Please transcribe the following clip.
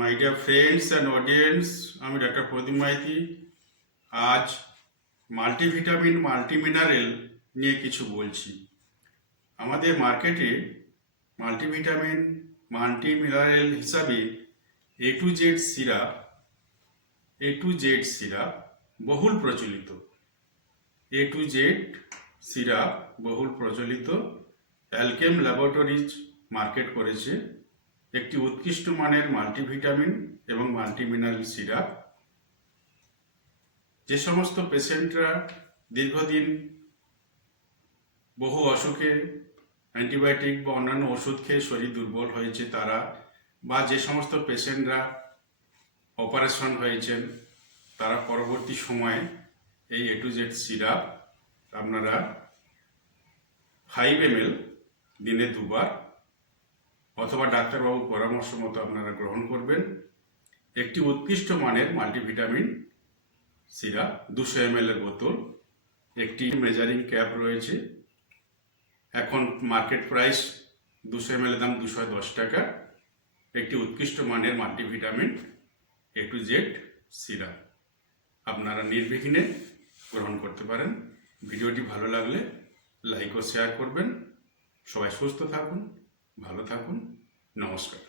My dear friends and audience, আমি doctor প্রদীপ মাইতি। আজ multivitamin multimineral নিয়ে কিছু বলছি। আমাদের মার্কেটে মাল্টিভিটামিন মাল্টিমিনারেল হিসাবে এ টু জেড সিরাপ বহুল প্রচলিত। অ্যালকেম ল্যাবরেটরিজ মার্কেট করেছে একটি উৎকৃষ্ট মানের মাল্টিভিটামিন এবং মাল্টিমিনারেল সিরাপ। যে সমস্ত পেশেন্টরা দীর্ঘদিন বহু অসুখে অ্যান্টিবায়োটিক বা অন্যান্য ওষুধ খেয়ে শরীর দুর্বল হয়েছে তারা, বা যে সমস্ত পেশেন্টরা অপারেশন হয়েছেন তারা পরবর্তী সময়ে এই A to Z সিরাপ আপনারা 5 ml দিনে 2 বার অথবা ডাক্তারবাবুর পরামর্শ মতো আপনারা গ্রহণ করবেন। একটি উৎকৃষ্ট মানের মাল্টিভিটামিন সিরাপ 200 ml এর বোতল, একটি মেজারিং ক্যাপ রয়েছে। এখন মার্কেট প্রাইস 200 ml এর দাম 210 টাকা। একটি উৎকৃষ্ট মানের multivitamin A to Z syrup আপনারা নির্বিঘ্নে গ্রহণ করতে পারেন। ভিডিওটি ভালো লাগলে লাইক ও শেয়ার করবেন। সবাই সুস্থ থাকুন, ভালো থাকুন। নমস্কার।